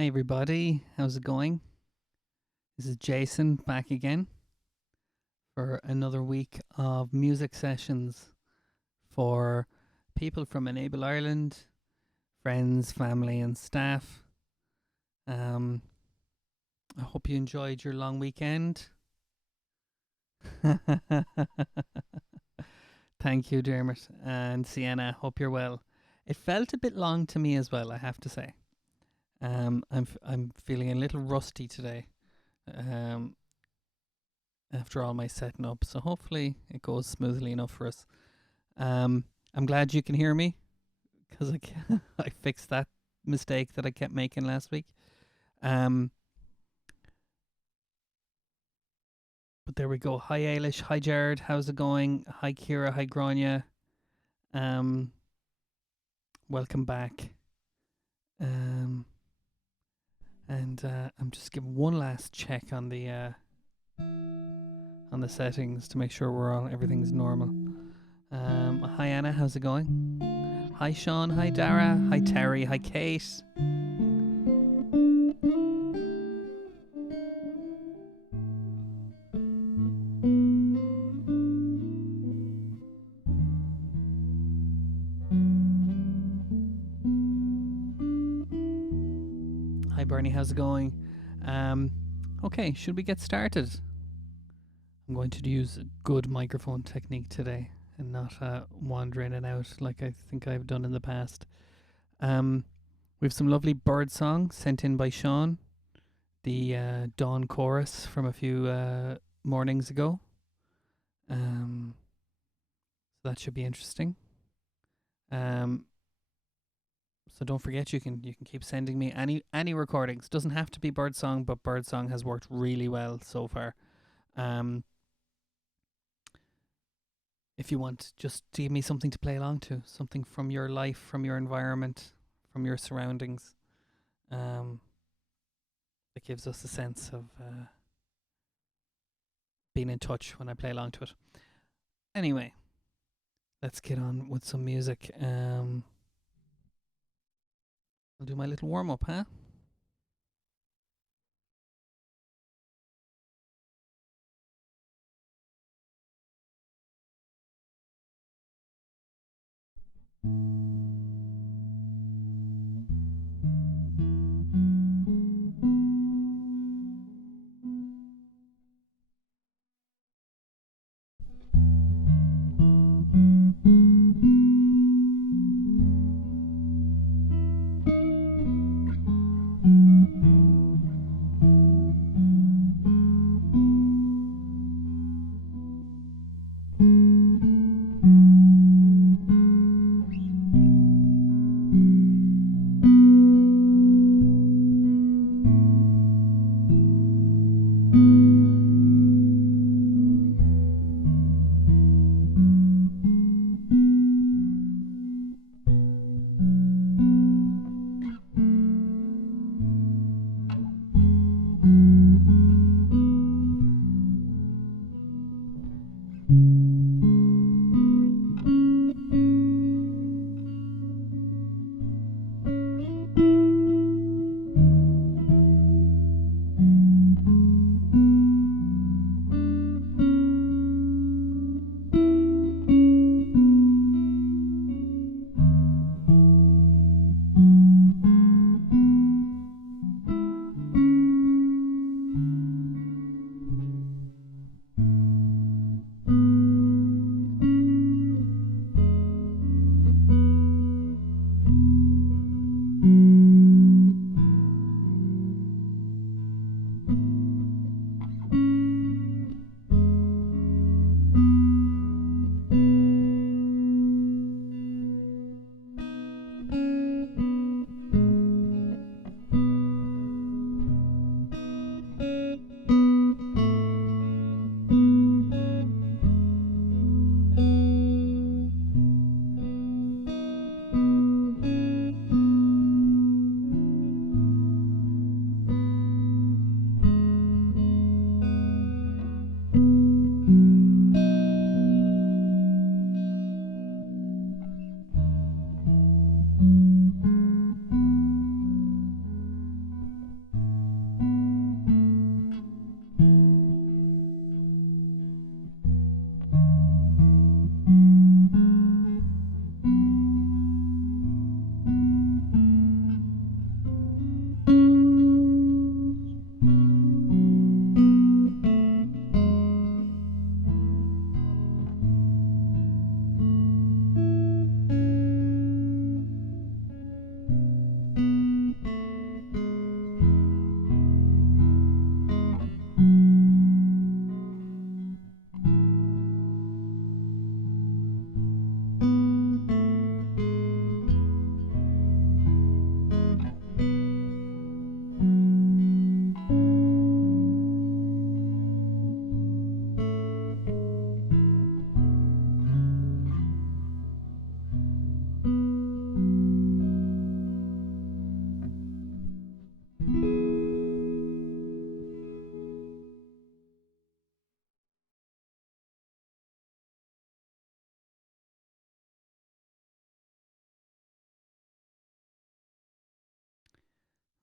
Hi, everybody. How's it going? This is Jason back again for another week of music sessions for people from Enable Ireland, friends, family, and staff. Um, I hope you enjoyed your long weekend. Thank you, Dermot and Sienna. Hope you're well. It felt a bit long to me as well, I have to say. I'm feeling a little rusty today. Um, after all my setting up. So hopefully it goes smoothly enough for us. I'm glad you can hear me because I fixed that mistake that I kept making last week. Um, but there we go. Hi Ailish, hi Jared, how's it going? Hi Kira, hi Grania. Um, welcome back. And I'm just giving one last check on the settings to make sure everything's normal. Hi Anna, how's it going? Hi Sean, hi Dara, hi Terry, hi Kate. Hi Bernie, how's it going? Okay, should we get started? I'm going to use a good microphone technique today and not wander in and out like I think I've done in the past. We have some lovely bird song sent in by Sean, the dawn chorus from a few mornings ago. So that should be interesting. So don't forget you can keep sending me any recordings. Doesn't have to be birdsong, but birdsong has worked really well so far. If you want just to give me something to play along to, something from your life, from your environment, from your surroundings, it gives us a sense of being in touch when I play along to it. Anyway, let's get on with some music. I'll do my little warm up, huh?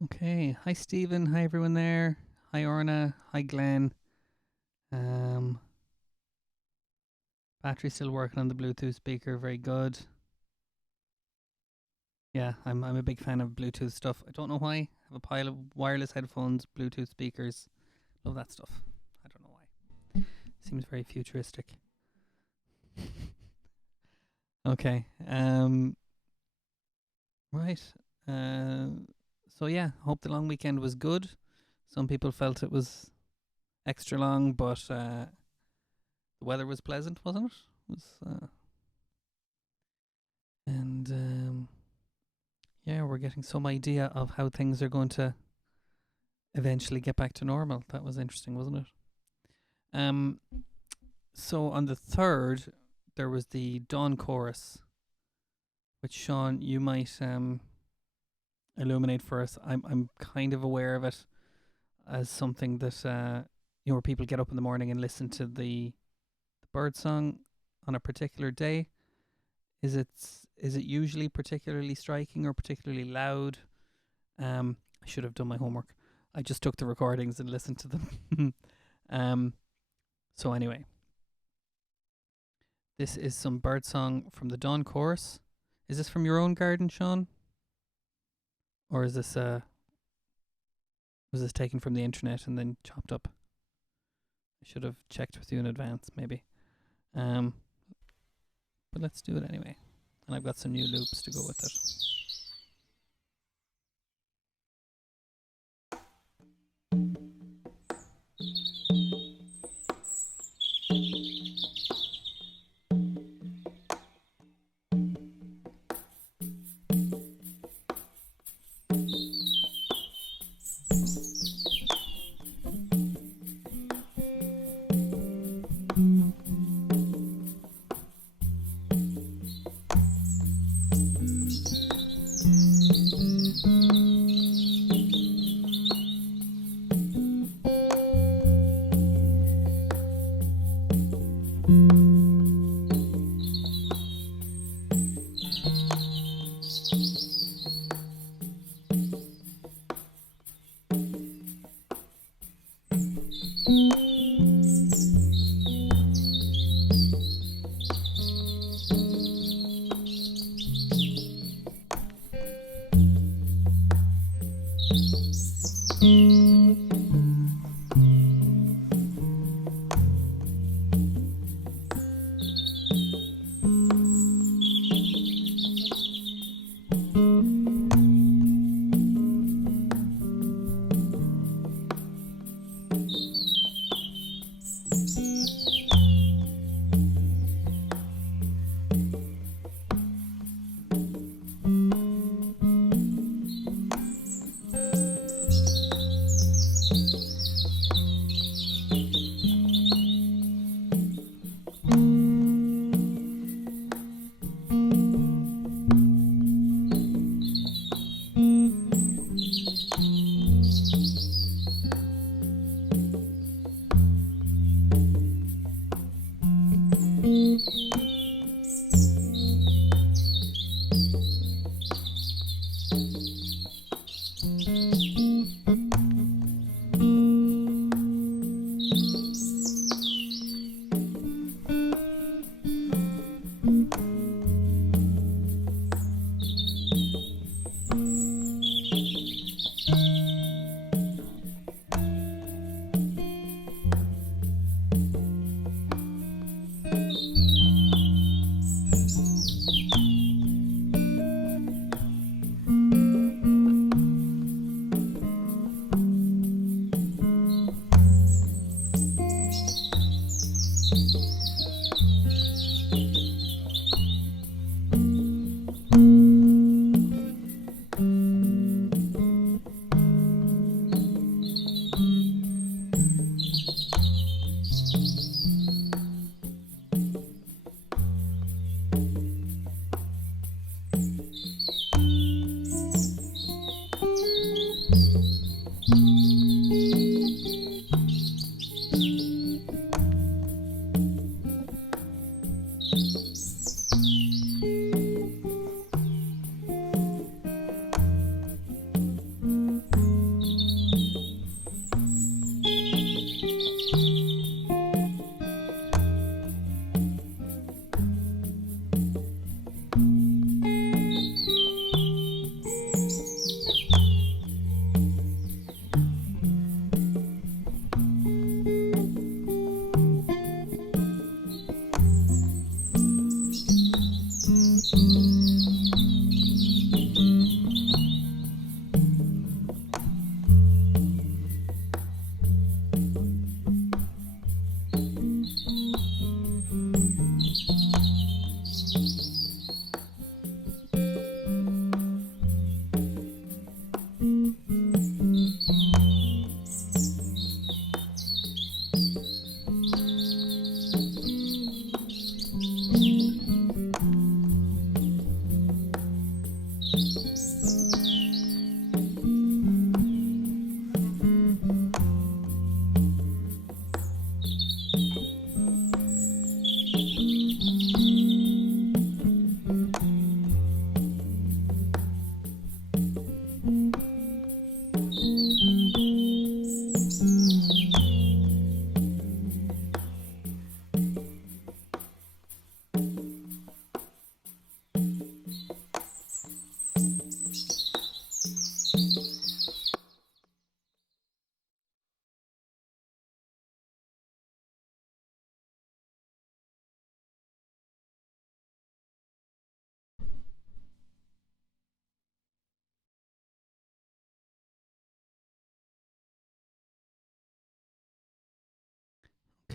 Okay. Hi, Stephen. Hi, everyone there. Hi, Orna. Hi, Glenn. Um, Battery still working on the Bluetooth speaker. Very good. Yeah, I'm a big fan of Bluetooth stuff. I don't know why. I have a pile of wireless headphones, Bluetooth speakers. Love that stuff. I don't know why. Seems very futuristic. Okay. Right. So yeah, hope the long weekend was good. Some people felt it was extra long, but the weather was pleasant, wasn't it? And yeah, we're getting some idea of how things are going to eventually get back to normal. That was interesting, wasn't it? Um, so on the 3rd, there was the Dawn Chorus, which Sean, you might illuminate for us. I'm kind of aware of it as something that where people get up in the morning and listen to the bird song on a particular day. Is it usually particularly striking or particularly loud? I should have done my homework. I just took the recordings and listened to them. um, so anyway, this is some bird song from the Dawn Chorus. Is this from your own garden, Sean, or is this was this taken from the internet and then chopped up? I should have checked with you in advance, maybe. Um, but let's do it anyway. And I've got some new loops to go with it.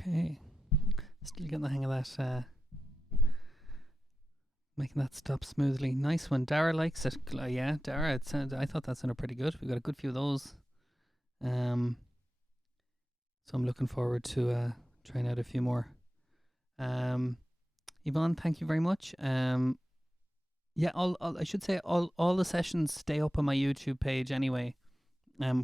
Okay. Still getting the hang of that. Making that stop smoothly. Nice one. Dara likes it. Yeah, Dara. I thought that sounded pretty good. We got a good few of those. So I'm looking forward to trying out a few more. Yvonne, thank you very much. Yeah, I should say all the sessions stay up on my YouTube page anyway.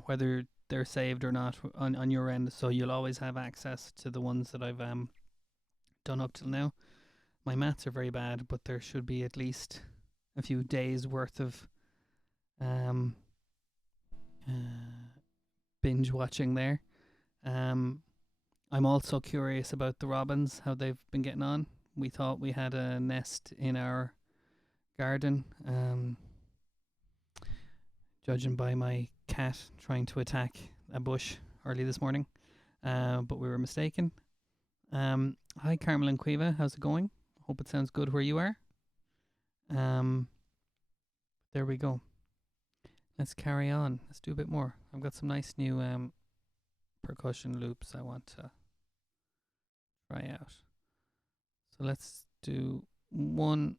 Whether they're saved or not on your end, so you'll always have access to the ones that I've done up till now. My maths are very bad, but there should be at least a few days worth of binge watching there. I'm also curious about the robins, how they've been getting on. We thought we had a nest in our garden, judging by my cat trying to attack a bush early this morning, but we were mistaken. Hi, Carmel and Quiva, how's it going? Hope it sounds good where you are. There we go. Let's carry on. Let's do a bit more. I've got some nice new percussion loops I want to try out. So let's do one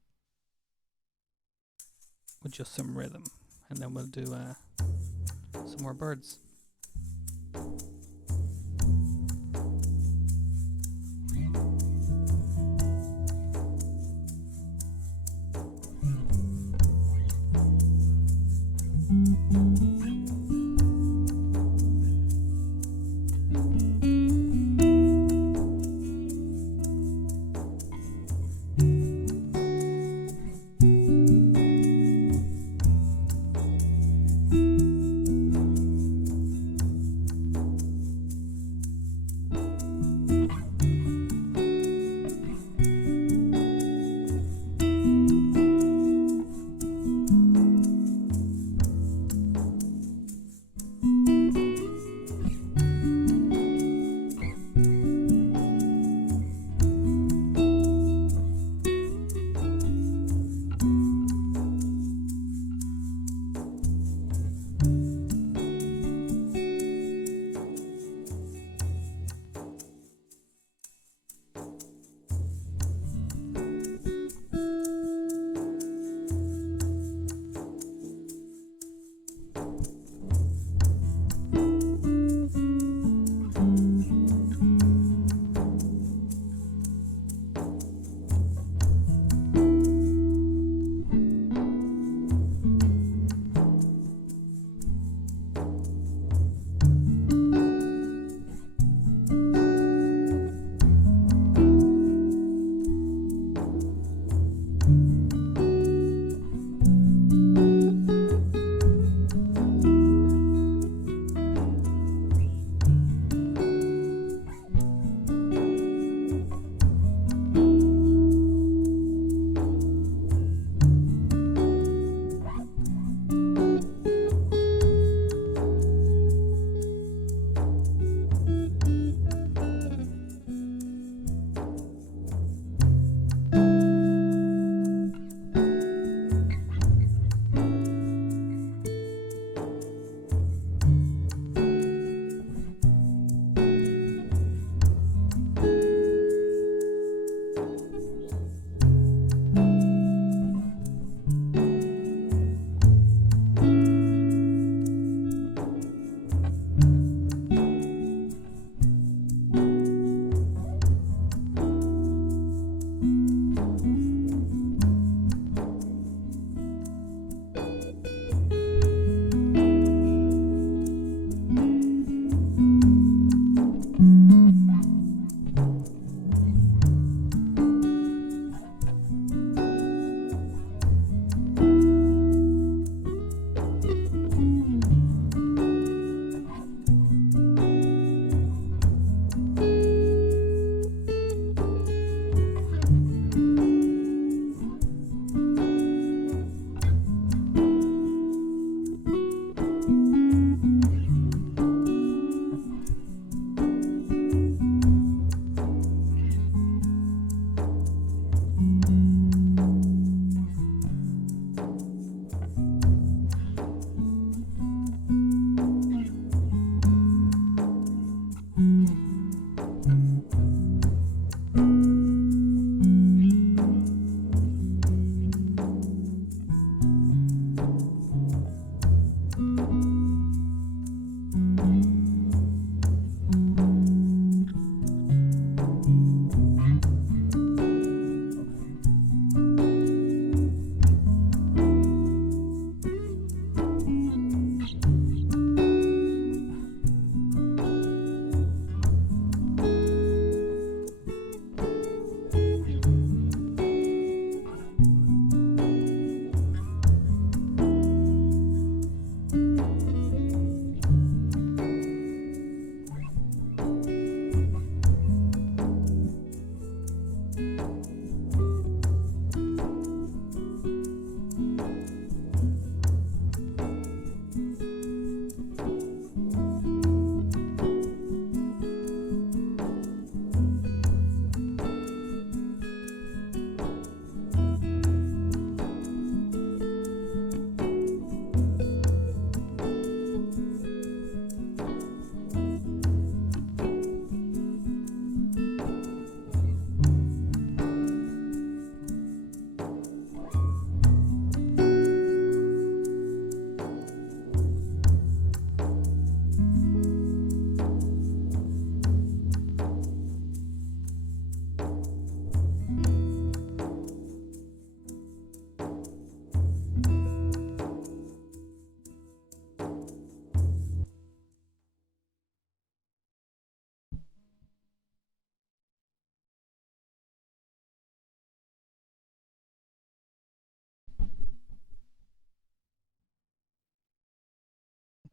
with just some rhythm, and then we'll do some more birds.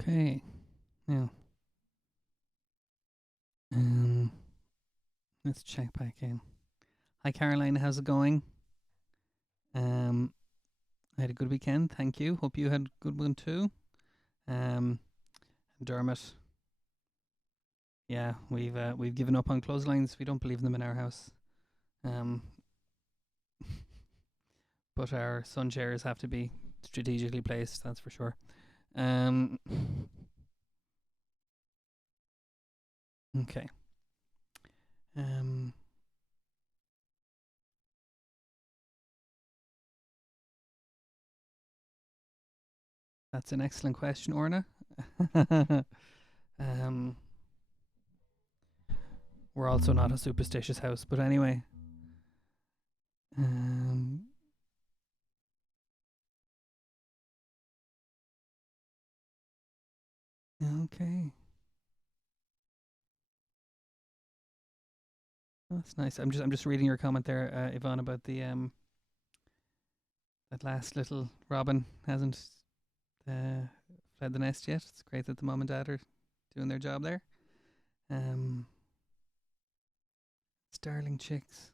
Okay. Now, um, let's check back in. Hi, Caroline. How's it going? I had a good weekend. Thank you. Hope you had a good one too. Dermot. Yeah, we've given up on clotheslines. We don't believe in them in our house. But our sun chairs have to be strategically placed. That's for sure. Okay. That's an excellent question, Orna. We're also not a superstitious house, but anyway. Okay. That's nice. I'm just reading your comment there, Yvonne, about the that last little robin hasn't fled the nest yet. It's great that the mom and dad are doing their job there. Starling chicks.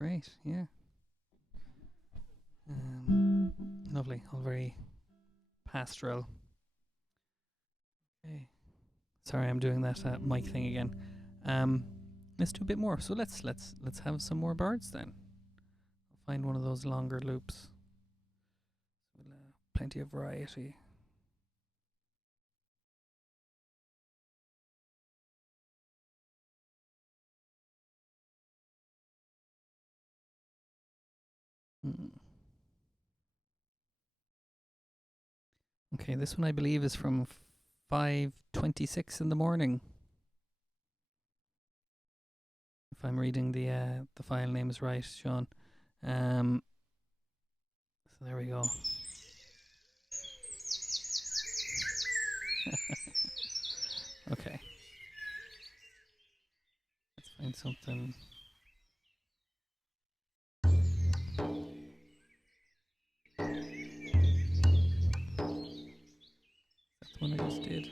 Great, yeah. Lovely, all very pastoral. Okay. Sorry, I'm doing that mic thing again. Let's do a bit more. So let's have some more birds then. I'll find one of those longer loops. Plenty of variety. Okay, this one I believe is from 5:26 in the morning. If I'm reading the file names right, Sean. So there we go. Okay. Let's find something. That's the one I just did.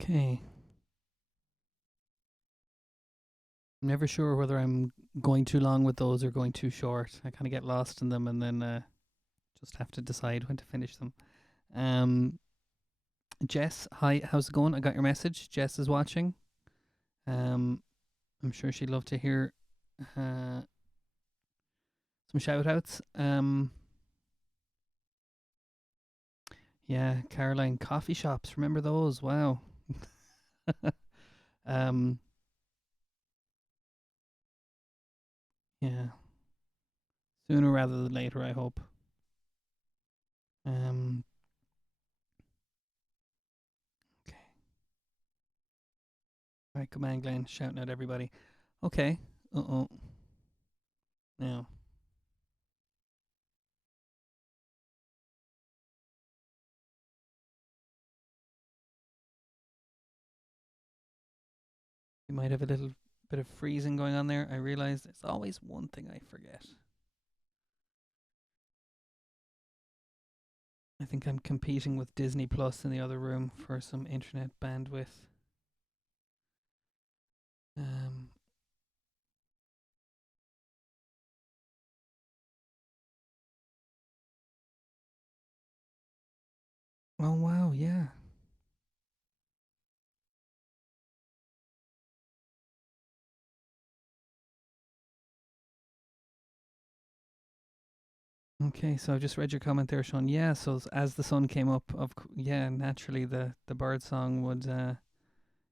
Okay. I'm never sure whether I'm going too long with those or going too short. I kind of get lost in them and then just have to decide when to finish them. Um, Jess, hi, how's it going? I got your message. Jess is watching. Um, I'm sure she'd love to hear uh, some shout outs. Yeah, Caroline, coffee shops. Remember those? Wow. um, yeah, sooner rather than later, I hope. Um, okay. All right, come on, Glenn, shouting at everybody. Okay. Uh oh. Now, we might have a little bit of freezing going on there. I realize it's always one thing I forget. I think I'm competing with Disney Plus in the other room for some internet bandwidth. Um, oh wow, yeah. Okay, so I've just read your comment there, Sean. Yeah, so as the sun came up, yeah, naturally the bird song would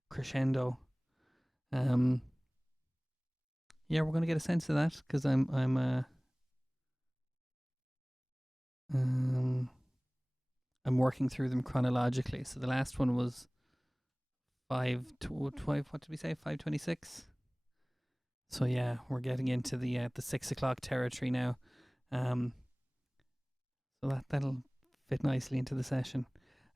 crescendo. Um, yeah, we're gonna get a sense of that because um I'm working through them chronologically. So the last one was 5 what did we say, 5:26. So yeah, we're getting into the 6 o'clock territory now. Um, so that'll fit nicely into the session.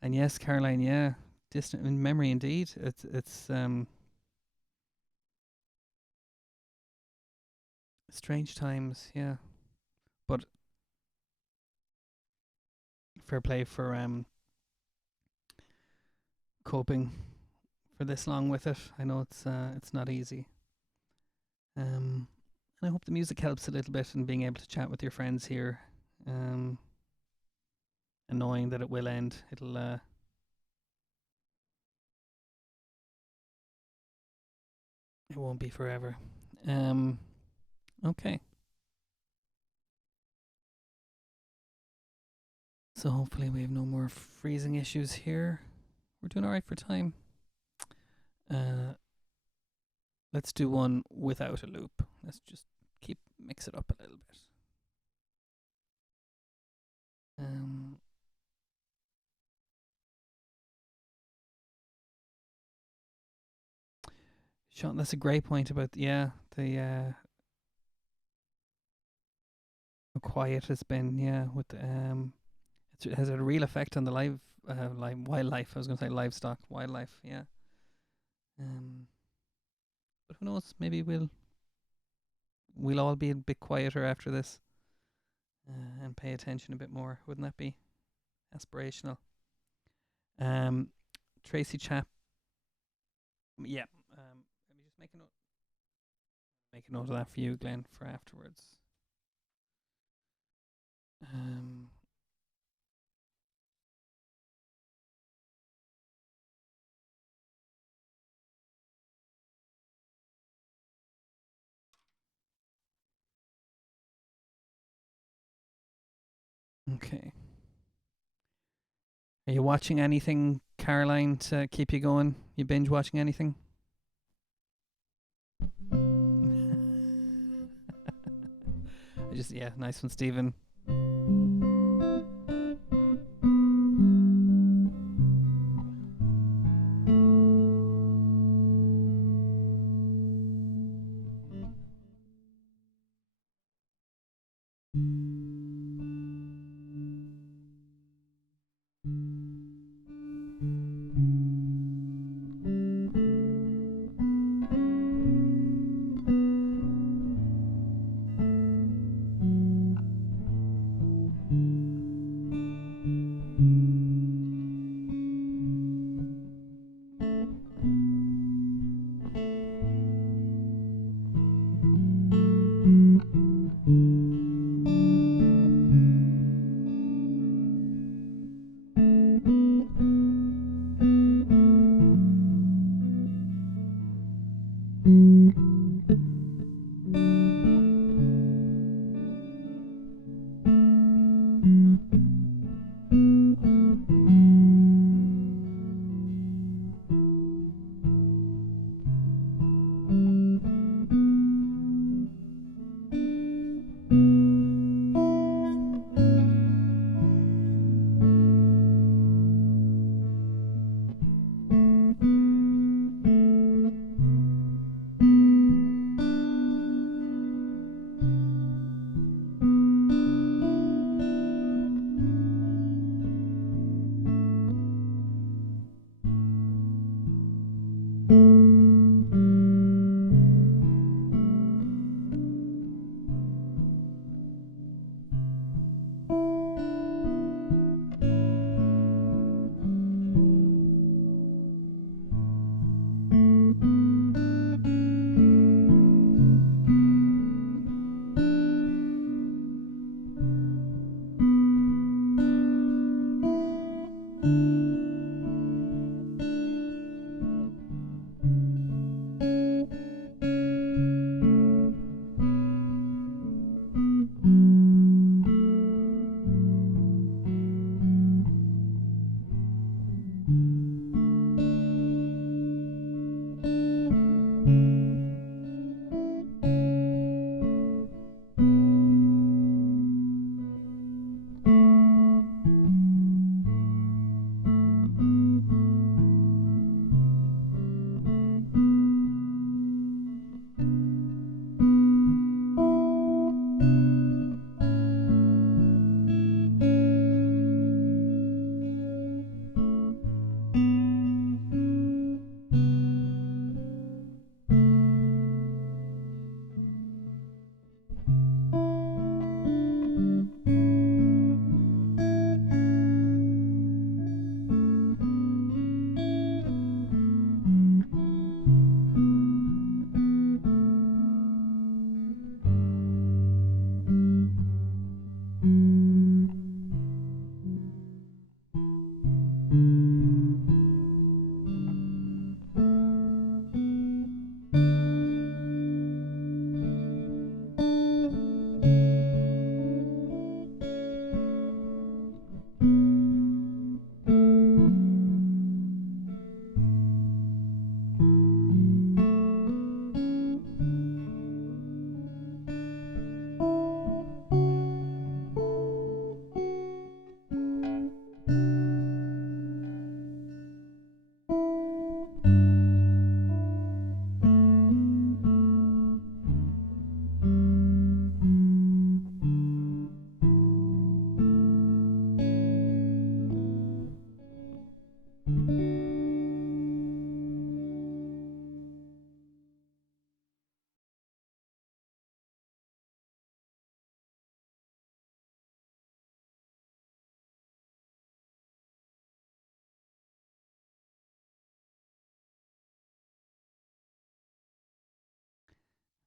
And yes, Caroline, yeah, distant in memory indeed. It's strange times, yeah. But fair play for coping for this long with it. I know it's not easy. And I hope the music helps a little bit in being able to chat with your friends here. Um, and knowing that it will end. It won't be forever. Okay. So hopefully we have no more freezing issues here. We're doing all right for time. Uh, let's do one without a loop. Let's just mix it up a little bit. Um, Sean, that's a great point about the how quiet it's been. Yeah, with it has a real effect on the wildlife. I was going to say livestock, wildlife. Yeah. Um, but who knows? Maybe we'll all be a bit quieter after this and pay attention a bit more. Wouldn't that be aspirational? Um, Tracy Chap. Yeah. Let me just make a note of that for you, Glenn, for afterwards. Um, okay. Are you watching anything, Caroline, to keep you going? You binge watching anything? Nice one, Stephen.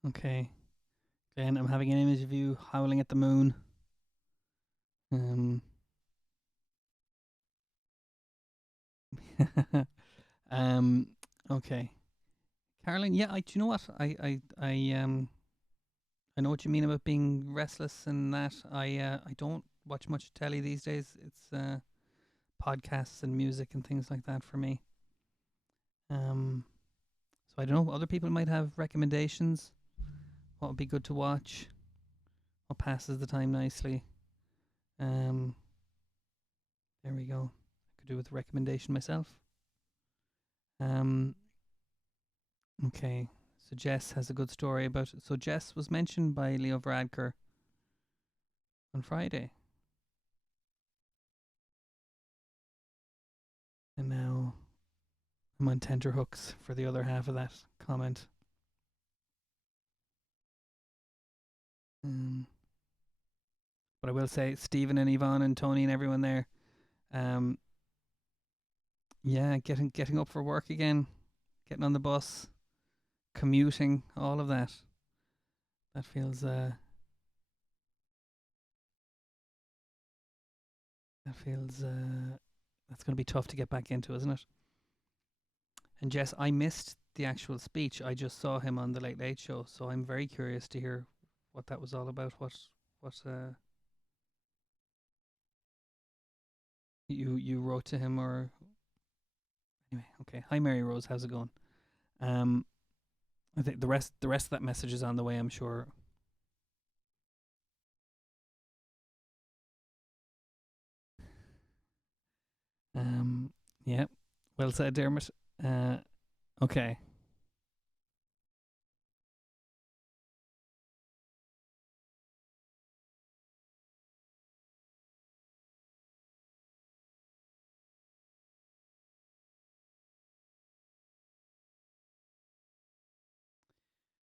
Okay. Glenn, I'm having an image of you howling at the moon. Um, um, okay. Caroline, yeah, do you know what? I know what you mean about being restless and that. I don't watch much telly these days. It's podcasts and music and things like that for me. Um, so I don't know. Other people might have recommendations. What would be good to watch? What passes the time nicely? Um, there we go. I could do with a recommendation myself. Um, okay. So Jess has a good story about it. So Jess was mentioned by Leo Varadkar on Friday. And now I'm on tenterhooks for the other half of that comment. But I will say, Stephen and Yvonne and Tony and everyone there, yeah, getting up for work again, getting on the bus, commuting, all of that. That feels that's going to be tough to get back into, isn't it? And Jess, I missed the actual speech. I just saw him on the Late Late Show, so I'm very curious to hear what that was all about. What you wrote to him, or anyway? Okay. Hi, Mary Rose. How's it going? Um, I think the rest of that message is on the way, I'm sure. Um, yeah. Well said, Dermot. Okay.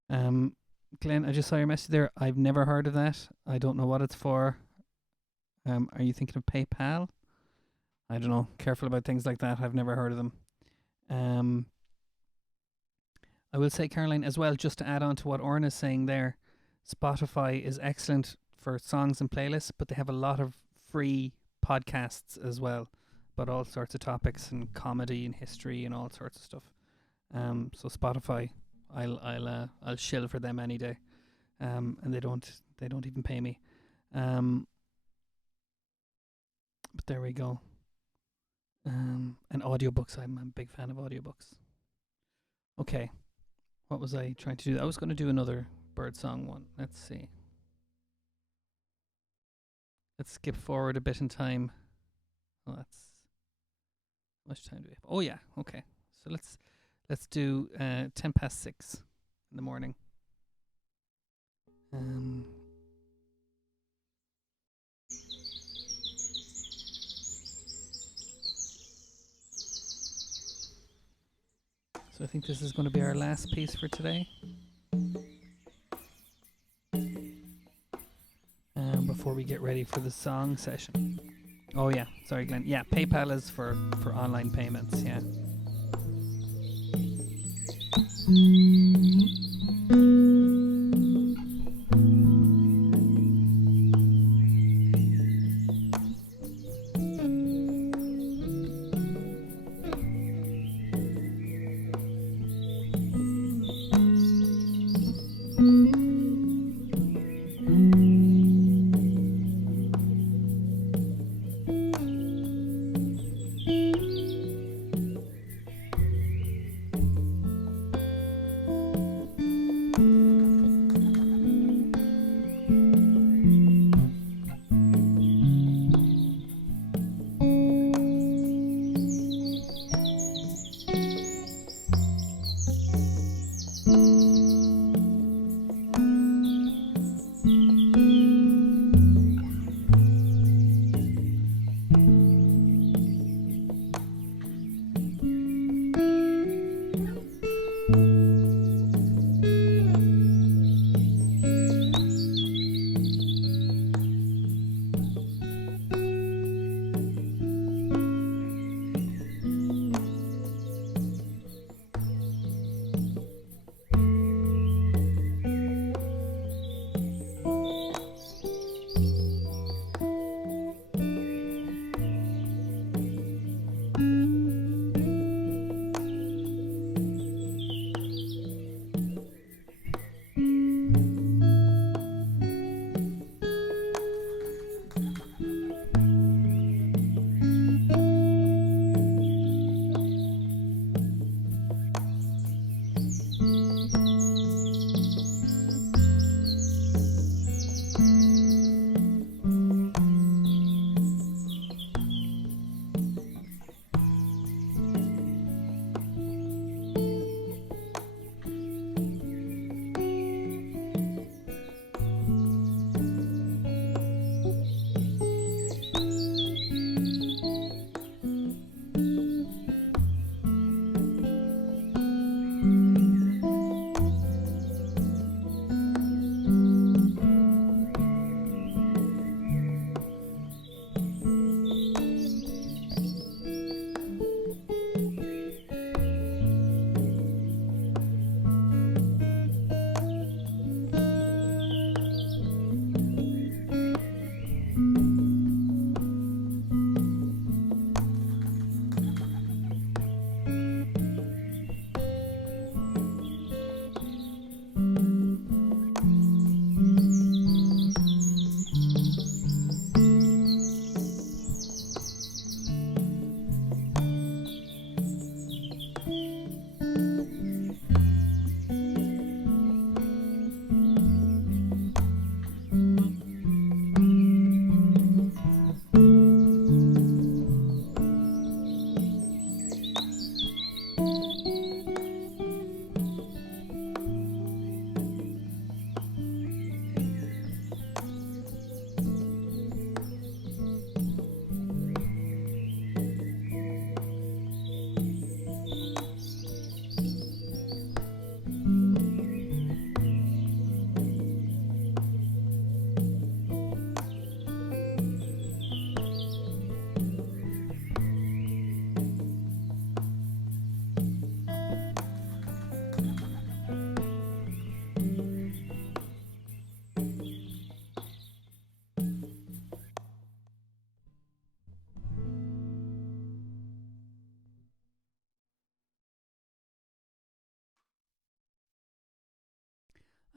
Um, Glenn, I just saw your message there. I've never heard of that. I don't know what it's for. Are you thinking of PayPal? I don't know. Careful about things like that. I've never heard of them. Um, I will say, Caroline, as well, just to add on to what Orna is saying there, Spotify is excellent for songs and playlists, but they have a lot of free podcasts as well, about all sorts of topics and comedy and history and all sorts of stuff. So Spotify, I'll shill for them any day. And they don't even pay me. But there we go. And audiobooks, I'm a big fan of audiobooks. Okay, what was I trying to do? I was going to do another birdsong one. Let's see. Let's skip forward a bit in time. Oh, that's how much time do we have? Oh yeah, okay. So let's do 6:10 in the morning. So I think this is going to be our last piece for today. Before we get ready for the song session. Oh yeah, sorry Glenn. Yeah, PayPal is for online payments, yeah.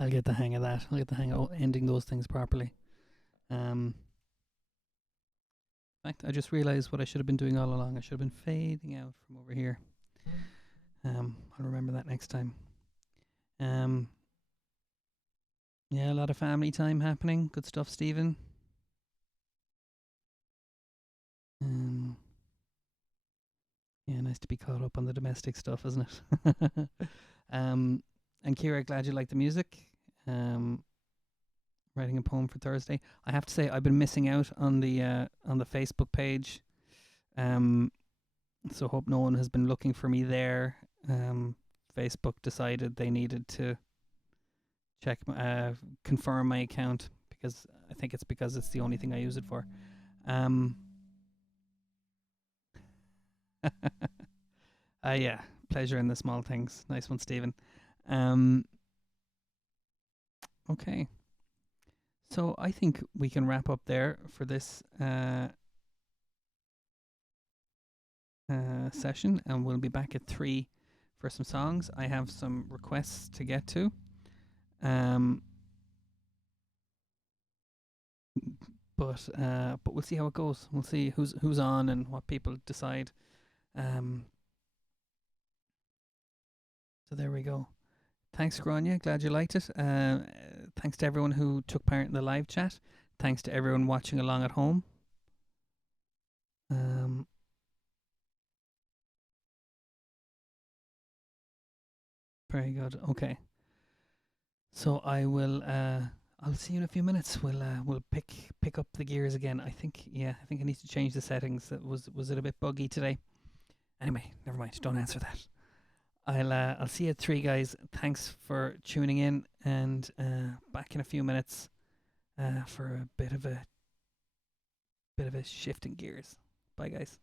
I'll get the hang of that. I'll get the hang of ending those things properly. In fact, I just realised what I should have been doing all along. I should have been fading out from over here. I'll remember that next time. Um, yeah, a lot of family time happening. Good stuff, Stephen. Yeah, nice to be caught up on the domestic stuff, isn't it? And Kira, glad you like the music. Um, writing a poem for Thursday. I have to say, I've been missing out on the Facebook page. So hope no one has been looking for me there. Facebook decided they needed to check, confirm my account because I think it's because it's the only thing I use it for. Yeah, pleasure in the small things. Nice one, Stephen. Okay. So I think we can wrap up there for this session, and we'll be back at 3 for some songs. I have some requests to get to. But we'll see how it goes. We'll see who's on and what people decide. So there we go. Thanks, Grania. Glad you liked it. Thanks to everyone who took part in the live chat. Thanks to everyone watching along at home. Very good. Okay. So I will. I'll see you in a few minutes. We'll pick up the gears again. I think I need to change the settings. That was it a bit buggy today? Anyway, never mind. Don't answer that. I'll see you at 3, guys. Thanks for tuning in, and back in a few minutes for a bit of a shift in gears. Bye, guys.